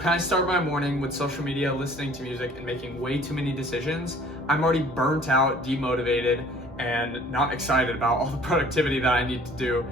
When I start my morning with social media, listening to music, and making way too many decisions, I'm already burnt out, demotivated, and not excited about all the productivity that I need to do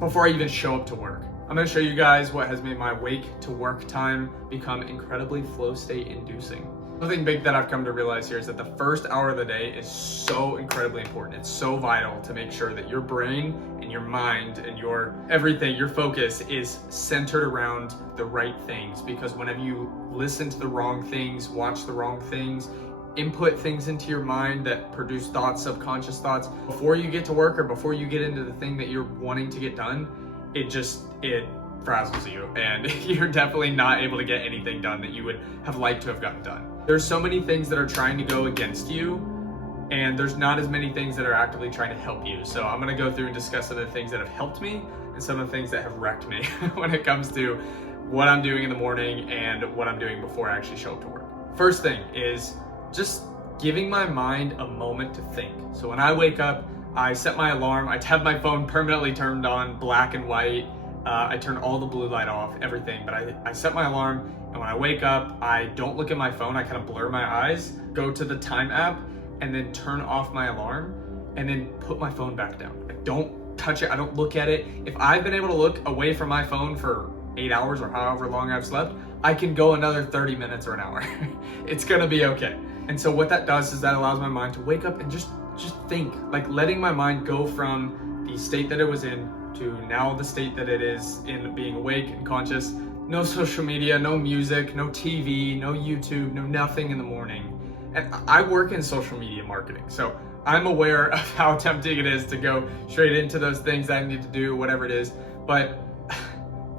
before I even show up to work. I'm going to show you guys what has made my wake to work time become incredibly flow state inducing. Something big that I've come to realize here is that the first hour of the day is so incredibly important. It's so vital to make sure that your brain and your mind and your everything, your focus is centered around the right things. Because whenever you listen to the wrong things, watch the wrong things, input things into your mind that produce thoughts, subconscious thoughts, before you get to work or before you get into the thing that you're wanting to get done, it frazzles you, and you're definitely not able to get anything done that you would have liked to have gotten done. There's so many things that are trying to go against you, and there's not as many things that are actively trying to help you. So I'm gonna go through and discuss some of the things that have helped me and some of the things that have wrecked me when it comes to what I'm doing in the morning and what I'm doing before I actually show up to work. First thing is just giving my mind a moment to think. So when I wake up, I set my alarm, I have my phone permanently turned on black and white. I turn all the blue light off, everything, but I set my alarm, and when I wake up, I don't look at my phone. I kind of blur my eyes, go to the time app, and then turn off my alarm, and then put my phone back down. I don't touch it, I don't look at it. If I've been able to look away from my phone for 8 hours or however long I've slept, I can go another 30 minutes or an hour. It's gonna be okay. And so what that does is that allows my mind to wake up and just think, like letting my mind go from the state that it was in to now the state that it is in, being awake and conscious. No social media, no music, no TV, no YouTube, no nothing in the morning. And I work in social media marketing, so I'm aware of how tempting it is to go straight into those things that I need to do, whatever it is. But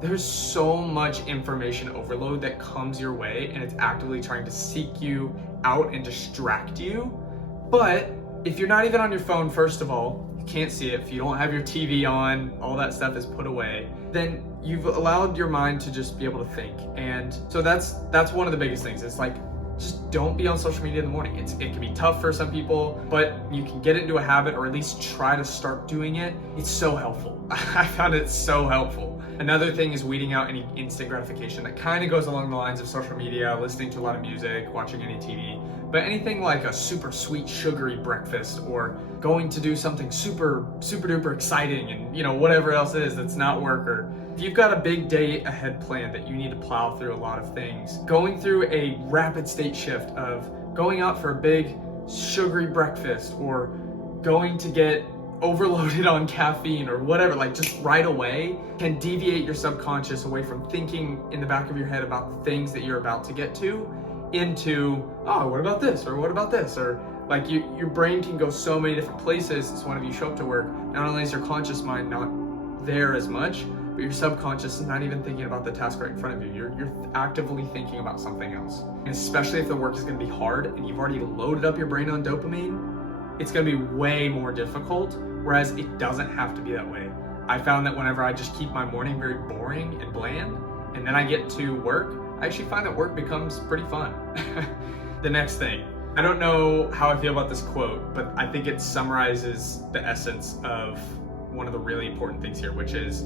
there's so much information overload that comes your way, and it's actively trying to seek you out and distract you. But if you're not even on your phone, first of all, you can't see it. If you don't have your TV on, all that stuff is put away, then you've allowed your mind to just be able to think. And so that's one of the biggest things. It's like, just don't be on social media in the morning. It can be tough for some people, but you can get into a habit, or at least try to start doing it. It's so helpful. I found it so helpful. Another thing is weeding out any instant gratification that kind of goes along the lines of social media, listening to a lot of music, watching any TV, but anything like a super sweet, sugary breakfast, or going to do something super duper exciting and whatever else it is that's not work, or if you've got a big day ahead plan that you need to plow through a lot of things, going through a rapid state shift of going out for a big sugary breakfast or going to get overloaded on caffeine or whatever, like just right away, can deviate your subconscious away from thinking in the back of your head about the things that you're about to get to into, oh, what about this? Or what about this? Or like your brain can go so many different places. So whenever you show up to work, not only is your conscious mind not there as much, but your subconscious is not even thinking about the task right in front of you. You're actively thinking about something else. And especially if the work is gonna be hard and you've already loaded up your brain on dopamine, it's gonna be way more difficult, whereas it doesn't have to be that way. I found that whenever I just keep my morning very boring and bland, and then I get to work, I actually find that work becomes pretty fun. The next thing, I don't know how I feel about this quote, but I think it summarizes the essence of one of the really important things here, which is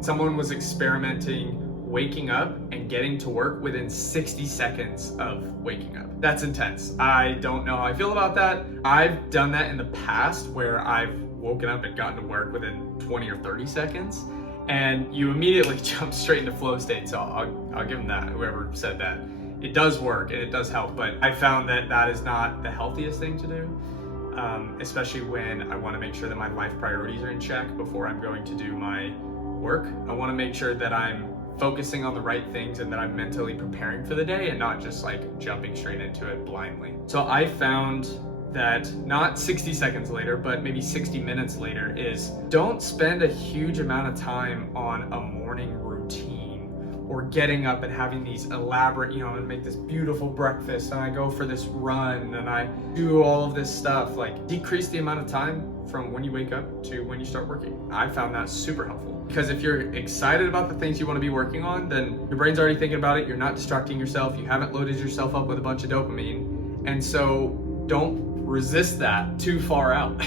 someone was experimenting waking up and getting to work within 60 seconds of waking up. That's intense. I don't know how I feel about that. I've done that in the past where I've woken up and gotten to work within 20 or 30 seconds, and you immediately jump straight into flow state. So I'll give them that, whoever said that. It does work and it does help, but I found that that is not the healthiest thing to do, especially when I want to make sure that my life priorities are in check before I'm going to do my work. I want to make sure that I'm focusing on the right things and that I'm mentally preparing for the day and not just like jumping straight into it blindly. So I found that not 60 seconds later, but maybe 60 minutes later, is don't spend a huge amount of time on a morning routine or getting up and having these elaborate, I'm gonna make this beautiful breakfast and I go for this run and I do all of this stuff. Like, decrease the amount of time from when you wake up to when you start working. I found that super helpful, because if you're excited about the things you want to be working on, then your brain's already thinking about it. You're not distracting yourself. You haven't loaded yourself up with a bunch of dopamine. And so don't resist that too far out.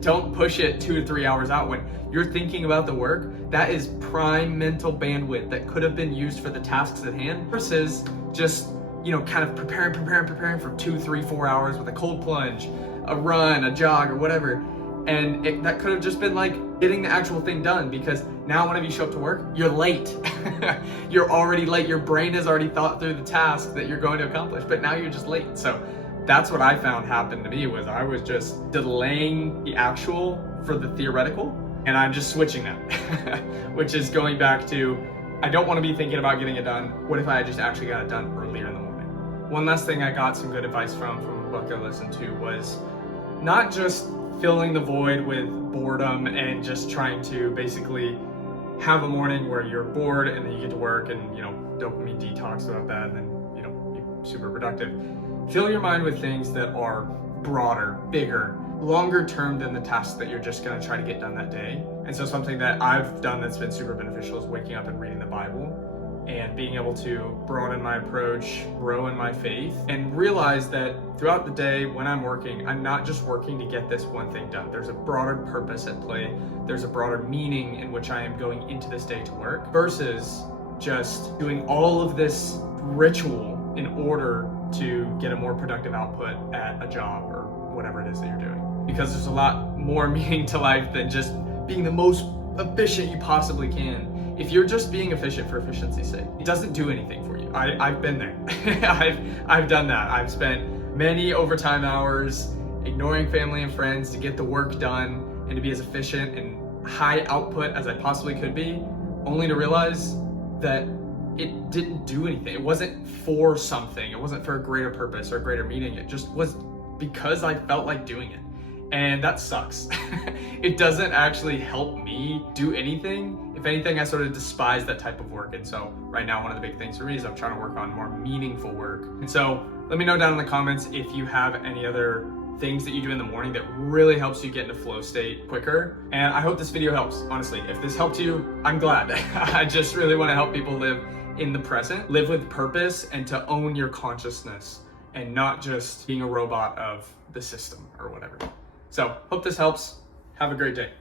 Don't push it 2 to 3 hours out. When you're thinking about the work, that is prime mental bandwidth that could have been used for the tasks at hand versus just, kind of preparing for 2, 3, 4 hours with a cold plunge, a run, a jog, or whatever. And that could have just been like getting the actual thing done, because now whenever you show up to work, you're late. You're already late. Your brain has already thought through the task that you're going to accomplish, but now you're just late. So that's what I found happened to me, was I was just delaying the actual for the theoretical, and I'm just switching that, which is going back to, I don't want to be thinking about getting it done. What if I just actually got it done earlier in the morning? One last thing I got some good advice from a book I listened to was not just filling the void with boredom and just trying to basically have a morning where you're bored and then you get to work and, dopamine detox about that and then, be super productive. Fill your mind with things that are broader, bigger, longer term than the tasks that you're just going to try to get done that day. And so something that I've done that's been super beneficial is waking up and reading the Bible and being able to broaden my approach, grow in my faith, and realize that throughout the day when I'm working, I'm not just working to get this one thing done. There's a broader purpose at play. There's a broader meaning in which I am going into this day to work, versus just doing all of this ritual in order to get a more productive output at a job or whatever it is that you're doing. Because there's a lot more meaning to life than just being the most efficient you possibly can. If you're just being efficient for efficiency's sake, it doesn't do anything for you. I've been there. I've done that. I've spent many overtime hours ignoring family and friends to get the work done and to be as efficient and high output as I possibly could be, only to realize that it didn't do anything. It wasn't for something. It wasn't for a greater purpose or a greater meaning. It just was because I felt like doing it. And that sucks. It doesn't actually help me do anything. If anything, I sort of despise that type of work. And so right now, one of the big things for me is I'm trying to work on more meaningful work. And so let me know down in the comments if you have any other things that you do in the morning that really helps you get into flow state quicker. And I hope this video helps. Honestly, if this helped you, I'm glad. I just really want to help people live in the present, live with purpose, and to own your consciousness and not just being a robot of the system or whatever. So hope this helps. Have a great day.